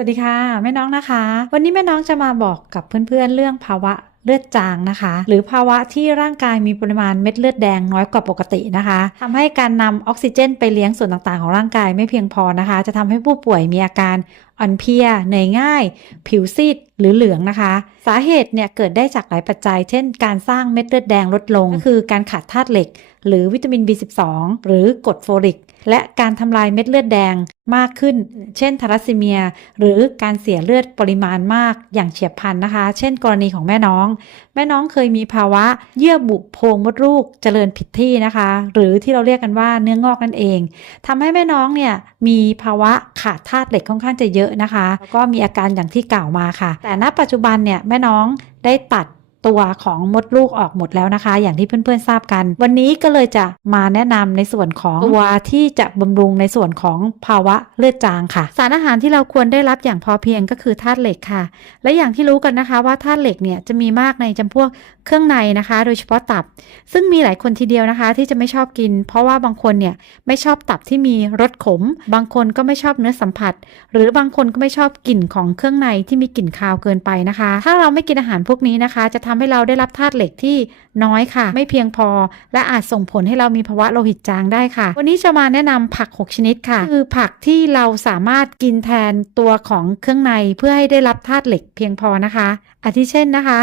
สวัสดีค่ะ แม่น้องนะคะ วันนี้แม่น้องจะมาบอกกับเพื่อนๆเรื่องภาวะเลือดจางนะคะ หรือภาวะที่ร่างกายมีปริมาณเม็ดเลือดแดงน้อยกว่าปกตินะคะทำให้การนำออกซิเจน ไปเลี้ยงส่วนต่างๆ ของร่างกายไม่เพียงพอนะคะ จะทำให้ผู้ป่วยมีอาการ อ่อนเพลียเหนื่อยง่าย ผิวซีดหรือเหลืองนะคะ สาเหตุเนี่ยเกิดได้จากหลายปัจจัย เช่น การสร้างเม็ดเลือดแดงลดลงก็คือการขาดธาตุเหล็ก หรือวิตามิน B12 หรือกรดโฟลิก และการทำลายเม็ดเลือดแดงมากขึ้น เช่นทารัสซีเมีย หรือการเสียเลือดปริมาณมากอย่างเฉียบพลันนะคะ เช่น กรณีของแม่น้อง แม่น้องเคยมีภาวะเยื่อบุโพรงมดลูกเจริญผิดที่นะคะ หรือที่เราเรียกกันว่าเนื้องอกนั่นเองทำให้แม่น้องเนี่ยมีภาวะขาดธาตุเหล็กค่อนข้างจะเยอะนะคะ ก็มีอาการอย่างที่กล่าวมาค่ะ แต่ณปัจจุบันเนี่ยแม่น้องได้ตัด ตัวของมดลูกออกหมดแล้วนะคะ อย่างที่เพื่อนๆทราบกัน วันนี้ก็เลยจะมาแนะนำในส่วนของตัวที่จะบำรุงในส่วนของภาวะเลือดจางค่ะ สารอาหารที่เราควรได้รับอย่างพอเพียงก็คือธาตุเหล็กค่ะ และอย่างที่รู้กันนะคะว่าธาตุเหล็กเนี่ยจะมีมากในจำพวกเครื่องในนะคะ โดยเฉพาะตับ ซึ่งมีหลายคนทีเดียวนะคะ ที่จะไม่ชอบกิน เพราะว่าบางคนเนี่ยไม่ชอบตับที่มีรสขม บางคนก็ไม่ชอบเนื้อสัมผัส หรือบางคนก็ไม่ชอบกลิ่นของเครื่องในที่มีกลิ่นคาวเกินไปนะคะ ถ้าเราไม่กินอาหารพวกนี้นะคะจะทำให้เราได้รับธาตุเหล็กที่น้อยค่ะ ไม่เพียงพอ และอาจส่งผลให้เรามีภาวะโลหิตจางได้ค่ะ วันนี้จะมาแนะนำผัก 6 ชนิดค่ะ คือผักที่เราสามารถกินแทนตัวของเครื่องในเพื่อให้ได้รับธาตุเหล็กเพียงพอนะคะ อาทิเช่นนะคะ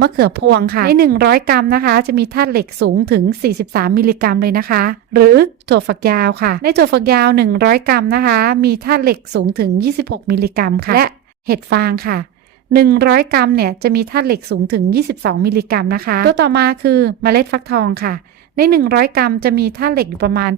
มะเขือพวงค่ะ ใน 100 กรัมนะคะ จะมีธาตุเหล็กสูงถึง 43 มิลลิกรัมเลยนะคะ หรือถั่วฝักยาวค่ะ ในถั่วฝักยาว 100 กรัมนะคะ มีธาตุเหล็กสูงถึง 26 มิลลิกรัมค่ะ และเห็ดฟางค่ะ 100 กรัมเนี่ยจะมีธาตุเหล็กสูงถึง 22 มิลลิกรัมนะคะ ตัวต่อมาคือเมล็ดฟักทองค่ะ ใน 100 กรัมจะมีธาตุเหล็กอยู่ประมาณ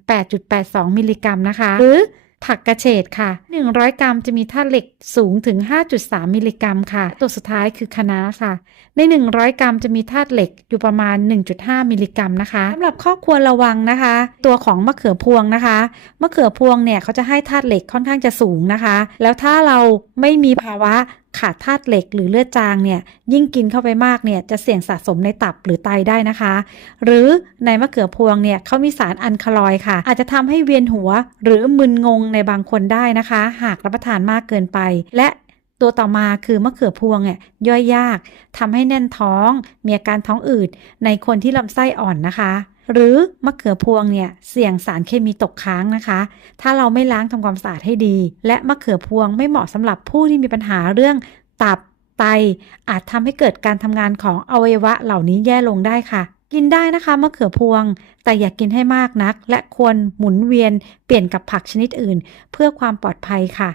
8.82 มิลลิกรัมนะคะ หรือผักกระเฉดค่ะ 100 กรัมจะมีธาตุเหล็กสูงถึง 5.3 มิลลิกรัมค่ะ ตัวสุดท้ายคือคะน้าค่ะ ใน 100 กรัมจะมีธาตุเหล็กอยู่ประมาณ 1.5 มิลลิกรัมนะคะสำหรับข้อควรระวังนะคะ ตัวของมะเขือพวงนะคะ มะเขือพวงเนี่ยเขาจะให้ธาตุเหล็กค่อนข้างจะสูงนะคะ แล้วถ้าเราไม่มีภาวะขาดธาตุเหล็กหรือเลือดจางเนี่ยยิ่งกินเข้าไปมากเนี่ยจะเสี่ยงสะสมในตับหรือไตได้นะคะ หรือในมะเขือพวงเนี่ยเขามีสารอัลคาลอยค่ะ อาจจะทำให้เวียนหัวหรือมึนงงในบางคนได้นะคะ หากรับประทานมากเกินไป และตัวต่อมาคือมะเขือพวงเนี่ยย่อยยากทำให้แน่นท้อง มีอาการท้องอืดในคนที่ลำไส้อ่อนนะคะ หรือมะเขือพวงเนี่ยเสี่ยงสารเคมีตกค้างนะคะ ถ้าเราไม่ล้างทำความสะอาดให้ดี และมะเขือพวงไม่เหมาะสำหรับผู้ที่มีปัญหาเรื่องตับไต อาจทำให้เกิดการทำงานของอวัยวะเหล่านี้แย่ลงได้ค่ะ กินได้นะคะมะเขือพวง แต่อย่ากกินให้มากนัก และควรหมุนเวียนเปลี่ยนกับผักชนิดอื่น เพื่อความปลอดภัยค่ะ